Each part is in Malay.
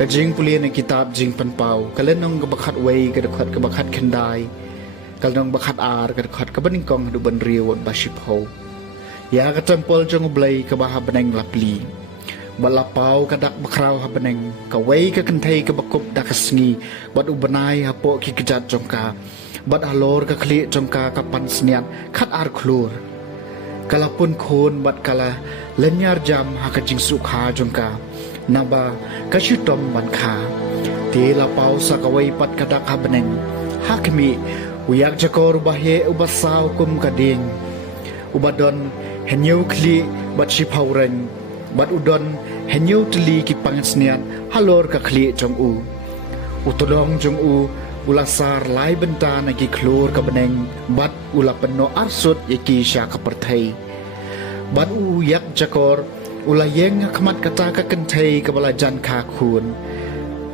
Kajing pulian ng kitab jing panpaw, kalanong kabakat way kadakat kabakat kanday, kalanong bakat ar kadakat kabaningkong haduban riyo at basipho. Ya katampol jang ublay kabahabaneng lapli. Balapaw kadak bakraw habaneng, kaway kakantay kabakup dakasngi, bat ubanay hapo kikijat jongka, bat halor kakli jongka kapansniat kat ar klur. Kalapun kun bat kala lenyar jam hakajing sukha jongka, naba kasyutom ban kha ti lapau sa kaway pat kadak habaneng hakmi uyak jakor bahe ubasaw kum kading ubadon henyo kli bat sipaureng bat udon henyo tli ki pangasnian halor ka kli jong u utodong jong u ulasar lai benta na ki klur ka baneng bat ulapeno arsut yaki sya kaperthai bat uyak jakor ulayeng khmat kata ka kentei kabala jan kha khun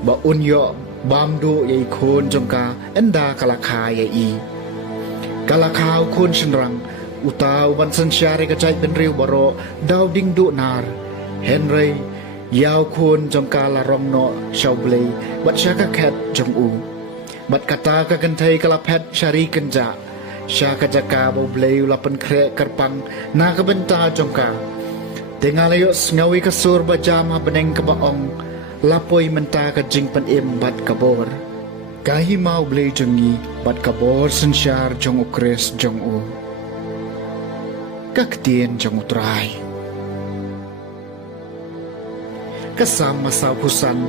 ba unyo bamdu yai khun jongka enda kalakha yai kalakha khun shinrang utaw ban sansyare ka chai ben riu baro daw ding du nar henry yaw khun jongka la rong no shawblei bat shaka khat jong u bat kata ka kentei kala phet shari kanja shaka jaka bo blei lapan kre karpang na ka benta jongka Tingalayo ngawi kasur ba jama beneng kabaong lapoy menta ka jing panim bat kabor kahimaw blay jongi bat kabor sensyar jong ukres jong u kaktien jong utray kasama sa pusan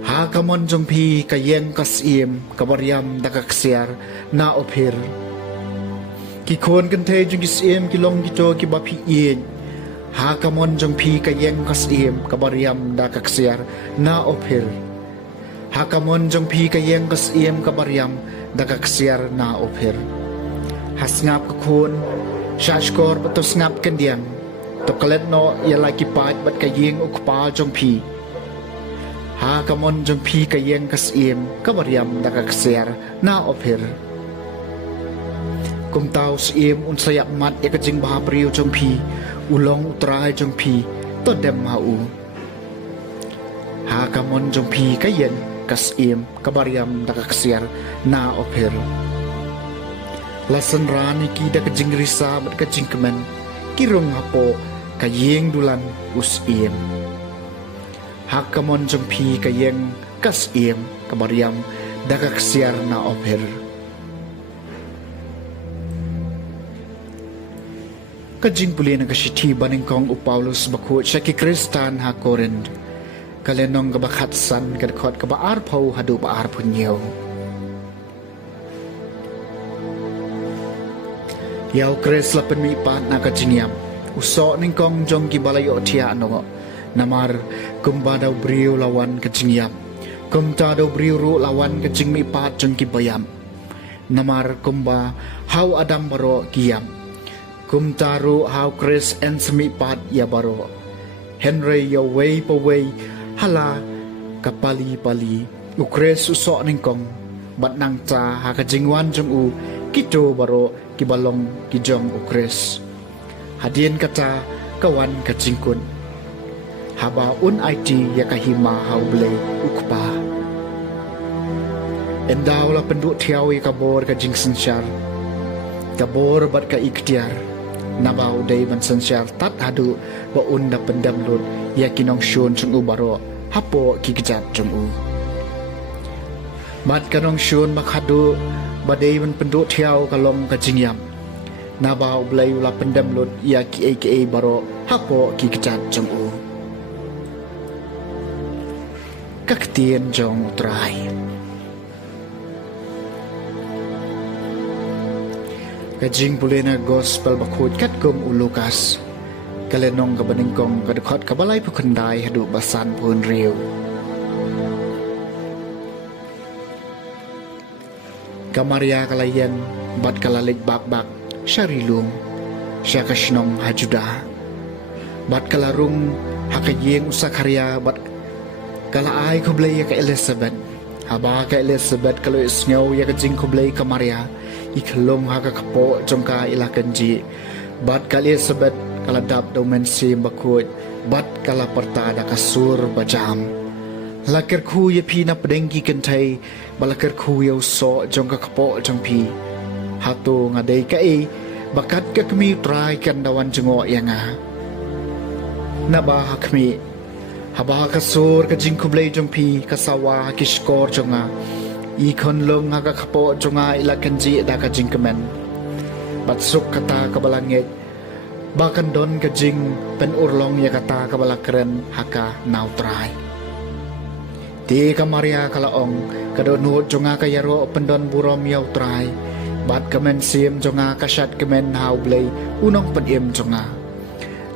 hakamon jong pi kayeng kasim kabaryam dakaksiar na ophir kikon kante jong isim kilong gito kibapi iyen Hakamon jong pi kayeng kasim kabaryam da kaksiar na ophir. Hakamon jong pi kayeng kasim kabaryam da kaksiar na ophir. Hasngap kakun, syashkor batos ngap kendiang. Tokalet no yalaki pat bat kayeng ukpa jong pi. Hakamon jong pi kayeng kasim kabaryam da kaksiar na ophir. Kung tao sim unsayap mat yakajing bahapriyo jong pi. Ulong utray jong pi to dem mau hakamon jong pi kayen kasim kabaryam dakaksiar na ophir lasan rani ki dakajing risa bat kajing kemen kirong hapo kayeng dulan usim hakamon jong pi kayeng kasim kabaryam dakaksiar na ophir Kajing puli na kasiti baning kong upaulos bakut siya ki Kristan ha Korinth. Kalenong kabakatsan kadakot kabaar pau hadu baar punyaw. Yaw Kris lapan mi ipat na kajingyam. Uso ning kong jong ki balayo tiya ano. Namar kumba daw briyo lawan kajingyam. Kumta daw briyo ru lawan kajing mi ipat jong ki bayam. Namar kumba haw adam baro kiyam. Kumtaru how Chris and semipat ya baro Henry ya way pa way hala kapali pali ukres usok ningkong bat nang ta hakajingwan jong u kito baro kibalong kijong ukres hadien kata kawan kajingkun haba un IT ya kahima how blay ukpa endaw la penduk tiaw ya kabor kajing sensyar kabor bat ka ikhtiar Nabaw day man sensyar tat hadu ba unda pendamlut ya kinong syun chung u baro hapo kikijat chung u mat kanong syun makhadu ba day man penduk tiaw kalong kajingyam Nabau belai ula pendam lut ia ki baro hapo ki kecat jong u. Kaktien jong utrai. Kajing pulena gospel bakut kat kum u Lukas. Kalenong kabaningkong kadukot kabalay pukandai hadu basan pun riu. Kamaria kalayan bat kalalik bak syarilung syakashnong hajuda bat kalarung hakayeng usakarya bat kalaay kublay ka Elizabeth haba ka Elizabeth kalau isngaw ya kajing kublay Kamaria iklong hakakapo jongka ilakanji bat ka Elizabeth kaladap daw mensi bakut bat kalaparta da kasur bajam lakar ku ya pi na pedenggi kentai balakar ku ya so jong ka kapo jong pi hato ngadai kai bakat ka kami try kan dawan jengo yanga naba hakmi haba kasur ka jingkublay jong pi kasawa kishkor jonga ikon long nga ka kapo jonga ilakanji da ka jingkemen batsuk kata kabalangit bakan don ka jing pen urlong ya kata kabalakren haka nautrai Ti Kamaria kalaong kadonut jonga kayaro pendon burom yaw try bat kamen sim jonga kasyat kemen haublay unong penim jonga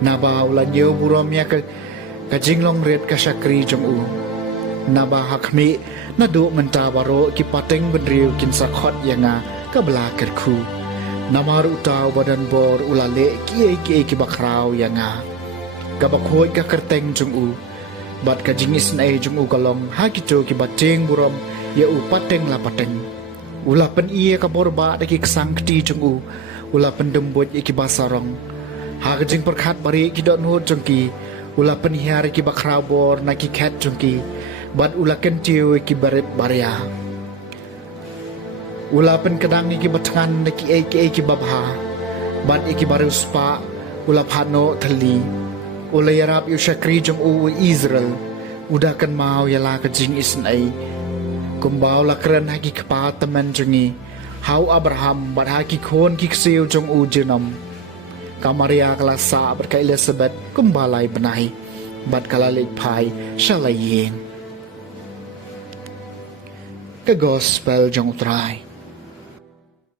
nabaw lanyo burom ya kajinglong red kasyakri jong u naba hakmi nadu mentabaro kipateng benriu kinsakot yanga kabla kerku namar utaw badan bor ulale kiye kibakraw yanga kabakhoy ka kerteng jong u bat kajingis na jong ugalong hakito ki bateng burom ya upateng lapateng ulapan iya kaborba daki kesangkti jong u ulapan dembut iki basarong hakajing perkhat bari ki dot nuhut jongki ulapan hiar ki bakrabor na ki kat jongki bat ulakan tiu ki barit barya ulapan kadang iki batangan na ki babha bat iki baru spa ulapano thali Ulay yarap yu syakri jong u Israel udakan mau yala kajing isan ay kumbaw lakran haki kapataman jongi hau Abraham bat haki kon kiksiyo jong u jinom Kamaria kalasa bat ka Elizabeth kumbalay banay bat kalalik pay syalaying ka gospel jong utray